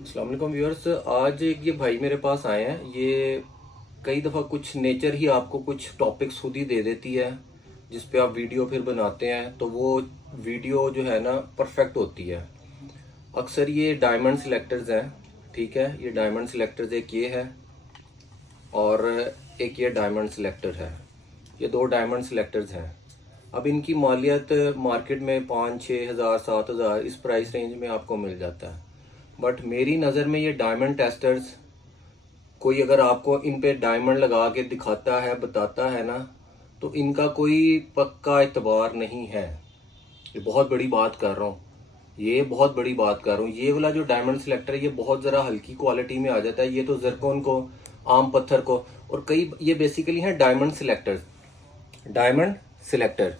अस्सलाम वालेकुम व्यूअर्स। आज एक ये भाई मेरे पास आए हैं। ये कई दफ़ा कुछ नेचर ही आपको कुछ टॉपिक्स खुद ही दे देती है जिस पे आप वीडियो फिर बनाते हैं, तो वो वीडियो जो है ना परफेक्ट होती है। अक्सर ये डायमंड सिलेक्टर्स हैं। ठीक है, ये डायमंड सिलेक्टर्स एक ये है और एक ये डायमंड सिलेक्टर है। ये दो डायमंड सिलेक्टर्स हैं। अब इनकी मालियत मार्केट में 5-6 हज़ार 7 हज़ार इस प्राइस रेंज में आपको मिल जाता है। बट मेरी नज़र में ये डायमंड टेस्टर्स, कोई अगर आपको इन पे डायमंड लगा के दिखाता है, बताता है ना, तो इनका कोई पक्का एतबार नहीं है। ये बहुत बड़ी बात कर रहा हूँ, ये बहुत बड़ी बात कर रहा हूँ। ये वाला जो डायमंड सिलेक्टर है ये बहुत ज़रा हल्की क्वालिटी में आ जाता है। ये तो जरकोन को, आम पत्थर को, और कई ये बेसिकली हैं डायमंड सिलेक्टर्स। डायमंड सिलेक्टर,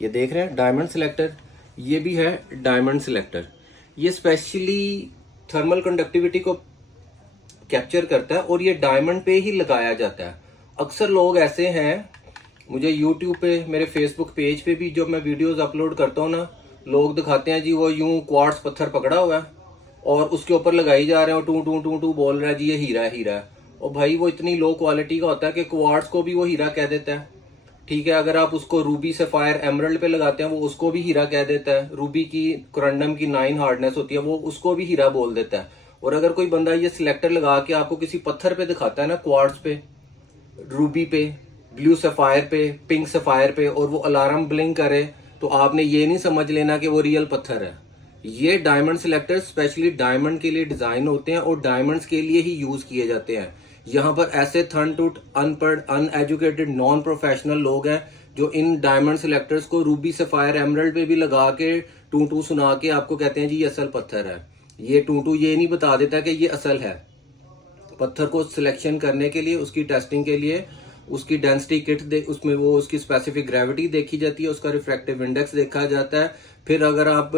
ये देख रहे हैं डायमंड सिलेक्टर, ये भी है डायमंड सिलेक्टर। ये स्पेशली थर्मल कंडक्टिविटी को कैप्चर करता है और ये डायमंड पे ही लगाया जाता है। अक्सर लोग ऐसे हैं, मुझे यूट्यूब पे, मेरे फेसबुक पेज पे भी जब मैं वीडियोस अपलोड करता हूँ ना, लोग दिखाते हैं जी वो यूं क्वार्ट्स पत्थर पकड़ा हुआ है और उसके ऊपर लगाई जा रहे हो, टू टू टू टू बोल रहा है जी ये हीरा है हीरा है। और भाई वो इतनी लो क्वालिटी का होता है कि क्वार्ट्स को भी वो हीरा कह देता है। ठीक है, अगर आप उसको रूबी सफायर एमरल्ड पे लगाते हैं वो उसको भी हीरा कह देता है। रूबी की कोरंडम की 9 हार्डनेस होती है, वो उसको भी हीरा बोल देता है। और अगर कोई बंदा ये सिलेक्टर लगा के आपको किसी पत्थर पे दिखाता है ना, क्वार्ट्स पे, रूबी पे, ब्लू सफायर पे, पिंक सफायर पे, और वो अलार्म ब्लिंक करे, तो आपने ये नहीं समझ लेना कि वो रियल पत्थर है। ये डायमंड सिलेक्टर स्पेशली डायमंड के लिए डिजाइन होते हैं और डायमंड्स के लिए ही यूज किए जाते हैं। यहाँ पर ऐसे थन टूट अनपढ़ अनएजुकेटेड नॉन प्रोफेशनल लोग हैं जो इन डायमंड सिलेक्टर्स को रूबी सफायर एमरल्ड पे भी लगा के टू टू सुना के आपको कहते हैं जी ये असल पत्थर है। ये टू टू ये नहीं बता देता कि ये असल है। पत्थर को सिलेक्शन करने के लिए, उसकी टेस्टिंग के लिए, उसकी डेंसिटी किट दे, उसमें वो उसकी स्पेसिफिक ग्रेविटी देखी जाती है, उसका रिफ्रैक्टिव इंडेक्स देखा जाता है। फिर अगर आप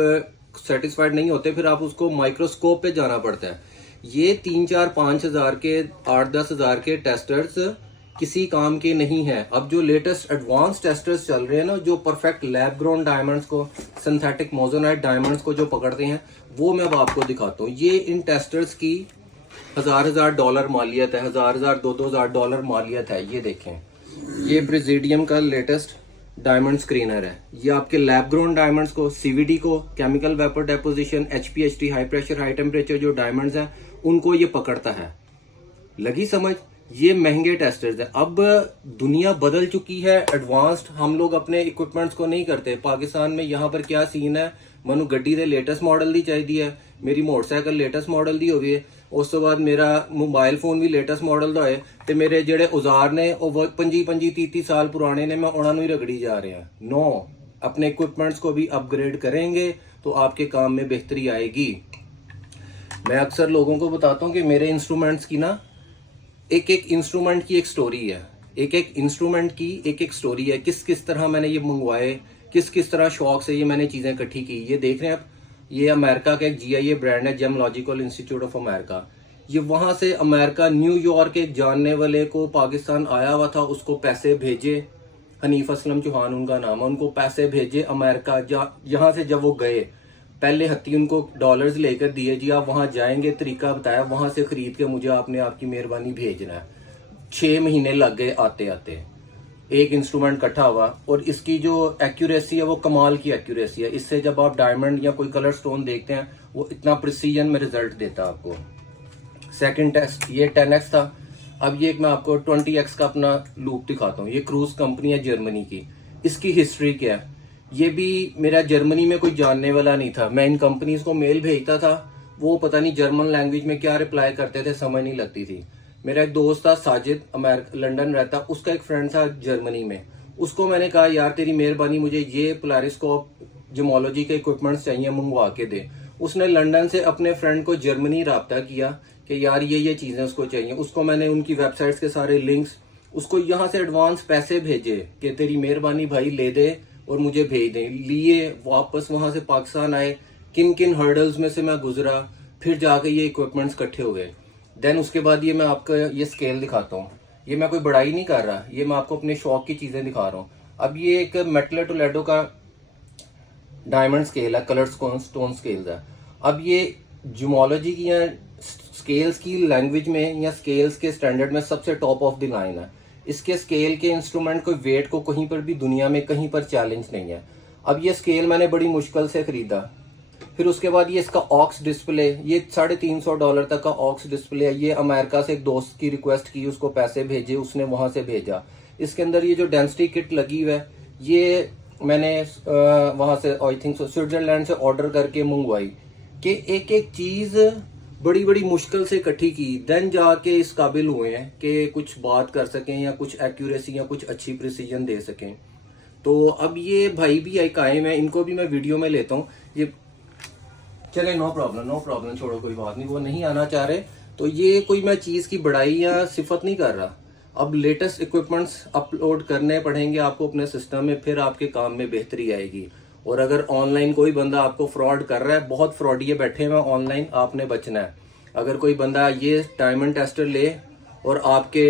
सेटिस्फाइड नहीं होते फिर आप उसको माइक्रोस्कोप पे जाना पड़ता है। ये 3-4-5 हज़ार के, 8-10 हज़ार के टेस्टर्स किसी काम के नहीं है। अब जो लेटेस्ट एडवांस टेस्टर्स चल रहे हैं ना, जो परफेक्ट लैब ग्रोन डायमंड्स को, सिंथेटिक मोजोनाइट डायमंड्स को जो पकड़ते हैं, वो मैं अब आपको दिखाता हूँ। ये इन टेस्टर्स की हजार डॉलर मालियत है, हजार 2-2 हज़ार डॉलर मालियत है। ये देखें, ये प्रेसिडियम का लेटेस्ट डायमंड स्क्रीनर है। ये आपके लैब ग्रोन डायमंड्स को, सीवीडी को, chemical vapour deposition, HPHT, high pressure high temperature जो डायमंड्स हैं उनको ये पकड़ता है। लगी समझ? ये महंगे टेस्टर्स हैं। अब दुनिया बदल चुकी है, एडवांस्ड। हम लोग अपने इक्विपमेंट्स को नहीं करते। पाकिस्तान में यहाँ पर क्या सीन है, मनु गड्डी दे लेटेस्ट मॉडल दी चाहिए है, मेरी मोटरसाइकिल लेटेस्ट मॉडल दी होगी है, उस तो बाद मेरा मोबाइल फोन भी लेटेस्ट मॉडल का है, तो मेरे जेडे औजार ने वो 25-30 साल पुराने ने, मैं उन्होंने ही रगड़ी जा रहे हैं। नो, अपने इक्विपमेंट्स को भी अपग्रेड करेंगे तो आपके काम में बेहतरी आएगी। मैं अक्सर लोगों को बताता हूँ कि मेरे इंस्ट्रूमेंट्स की ना, एक एक इंस्ट्रूमेंट की एक स्टोरी है। एक एक इंस्ट्रूमेंट की एक एक स्टोरी है। किस किस तरह मैंने ये मंगवाए, किस किस तरह शौक से ये मैंने चीजें इकट्ठी की। ये देख रहे हैं आप, ये अमेरिका का एक जीआईए ब्रांड है, जेमोलॉजिकल इंस्टीट्यूट ऑफ अमेरिका। ये वहां से अमेरिका, न्यूयॉर्क, एक जानने वाले को पाकिस्तान आया हुआ था, उसको पैसे भेजे। हनीफ असलम चौहान उनका नाम है। उनको पैसे भेजे अमेरिका। यहाँ से जब वो गए, पहले हत्ती उनको डॉलर्स लेकर दिए, जी आप वहां जाएंगे, तरीका बताया, वहां से खरीद के मुझे आपने आपकी मेहरबानी भेजना है। 6 महीने लग गए आते आते, एक इंस्ट्रूमेंट इकट्ठा हुआ। और इसकी जो एक्यूरेसी है वो कमाल की एक्यूरेसी है। इससे जब आप डायमंड या कोई कलर स्टोन देखते हैं, वो इतना प्रिसीजन में रिजल्ट देता है आपको। सेकंड टेस्ट ये 10x था। अब ये मैं आपको 20x का अपना लूप दिखाता हूँ। ये क्रूज कंपनी है जर्मनी की। इसकी हिस्ट्री क्या है, ये भी मेरा जर्मनी में कोई जानने वाला नहीं था। मैं इन कंपनीज को मेल भेजता था, वो पता नहीं जर्मन लैंग्वेज में क्या रिप्लाई करते थे, समझ नहीं लगती थी। मेरा एक दोस्त था साजिद, अमेरिका लंदन रहता, उसका एक फ्रेंड था जर्मनी में। उसको मैंने कहा यार तेरी मेहरबानी, मुझे ये पोलारिस्कोप जिमोलॉजी के इक्विपमेंट्स चाहिए, मंगवा के दे। उसने लंदन से अपने फ्रेंड को जर्मनी राब्ता किया कि यार ये चीजें उसको चाहिए। उसको मैंने उनकी वेबसाइट्स के सारे लिंक्स, उसको यहाँ से एडवांस पैसे भेजे कि तेरी मेहरबानी भाई ले दे और मुझे भेज दें। लिए वापस वहां से पाकिस्तान आए, किन किन हर्डल्स में से मैं गुजरा, फिर जाके ये इक्विपमेंट्स इकट्ठे हो गए। देन उसके बाद ये मैं आपका ये स्केल दिखाता हूँ। ये मैं कोई बड़ाई नहीं कर रहा, ये मैं आपको अपने शौक की चीजें दिखा रहा हूँ। अब ये एक मेटलर टोलेडो का डायमंड स्केल है, कलर स्टोन स्केल है। अब ये जियोलॉजी की या स्केल्स की लैंग्वेज में या स्केल्स के स्टैंडर्ड में सबसे टॉप ऑफ द लाइन है। इसके स्केल के इंस्ट्रूमेंट को वेट को कहीं पर भी दुनिया में कहीं पर चैलेंज नहीं है। अब ये स्केल मैंने बड़ी मुश्किल से खरीदा, फिर उसके बाद ये इसका ऑक्स डिस्प्ले, ये $350 तक का ऑक्स डिस्प्ले है। ये अमेरिका से एक दोस्त की रिक्वेस्ट की, उसको पैसे भेजे, उसने वहां से भेजा। इसके अंदर ये जो डेंसिटी किट लगी हुई है, ये मैंने वहां से आई थिंक स्विट्जरलैंड से ऑर्डर करके मंगवाई, कि एक एक चीज बड़ी बड़ी मुश्किल से इकट्ठी की, देन जाके इस काबिल हुए हैं कि कुछ बात कर सकें या कुछ एक्यूरेसी या कुछ अच्छी प्रिसीजन दे सकें। तो अब ये भाई भी एक आए हैं, इनको भी मैं वीडियो में लेता हूँ। ये चले, नो प्रॉब्लम, छोड़ो, कोई बात नहीं, वो नहीं आना चाह रहे। तो ये कोई मैं चीज की बड़ाई या सिफत नहीं कर रहा। अब लेटेस्ट इक्विपमेंट्स अपलोड करने पड़ेंगे आपको अपने सिस्टम में, फिर आपके काम में बेहतरी आएगी। और अगर ऑनलाइन कोई बंदा आपको फ्रॉड कर रहा है, बहुत फ्रॉडिये बैठे हुए ऑनलाइन, आपने बचना है। अगर कोई बंदा ये डायमंड टेस्टर ले और आपके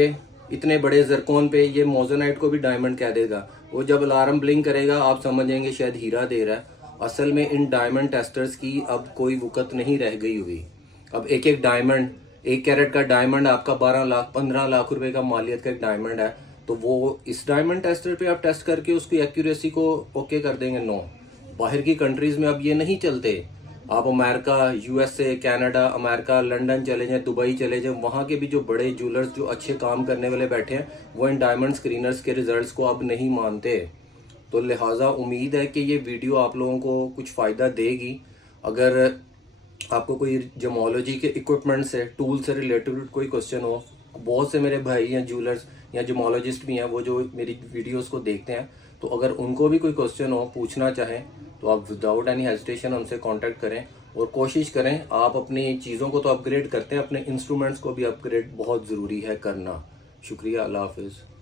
इतने बड़े जरकोन पे ये मोजोनाइट को भी डायमंड कह देगा, वो जब अलार्म ब्लिंक करेगा आप समझेंगे शायद हीरा दे रहा है। असल में इन डायमंड टेस्टर्स की अब कोई वक़्त नहीं रह गई हुई। अब एक एक डायमंड, 1 कैरेट का डायमंड आपका 12 लाख 15 लाख रुपए का मालियत का एक डायमंड है। तो वो इस डायमंड टेस्टर पे आप टेस्ट करके उसकी एक्यूरेसी को ओके कर देंगे? नो। बाहर की कंट्रीज में अब ये नहीं चलते। आप America, USA, Canada, America, London चले जाएं, दुबई चले जाएं, वहाँ के भी जो बड़े ज्वेलर्स जो अच्छे काम करने वाले बैठे हैं, वो इन डायमंड स्क्रीनर्स के रिजल्ट्स को अब नहीं मानते। तो लिहाजा उम्मीद है कि ये वीडियो आप लोगों को कुछ फ़ायदा देगी। अगर आपको कोई जमोलॉजी के इक्विपमेंट से, टूल से रिलेटेड कोई क्वेश्चन हो, बहुत से मेरे भाई या ज्वेलर्स या जमोलॉजिस्ट भी हैं वो जो मेरी वीडियोस को देखते हैं, तो अगर उनको भी कोई क्वेश्चन हो, पूछना चाहें, तो आप विदाउट एनी हेजिटेशन हमसे कांटेक्ट करें। और कोशिश करें, आप अपनी चीज़ों को तो अपग्रेड करते हैं, अपने इंस्ट्रूमेंट्स को भी अपग्रेड बहुत ज़रूरी है करना। शुक्रिया, अल्लाह हाफिज़।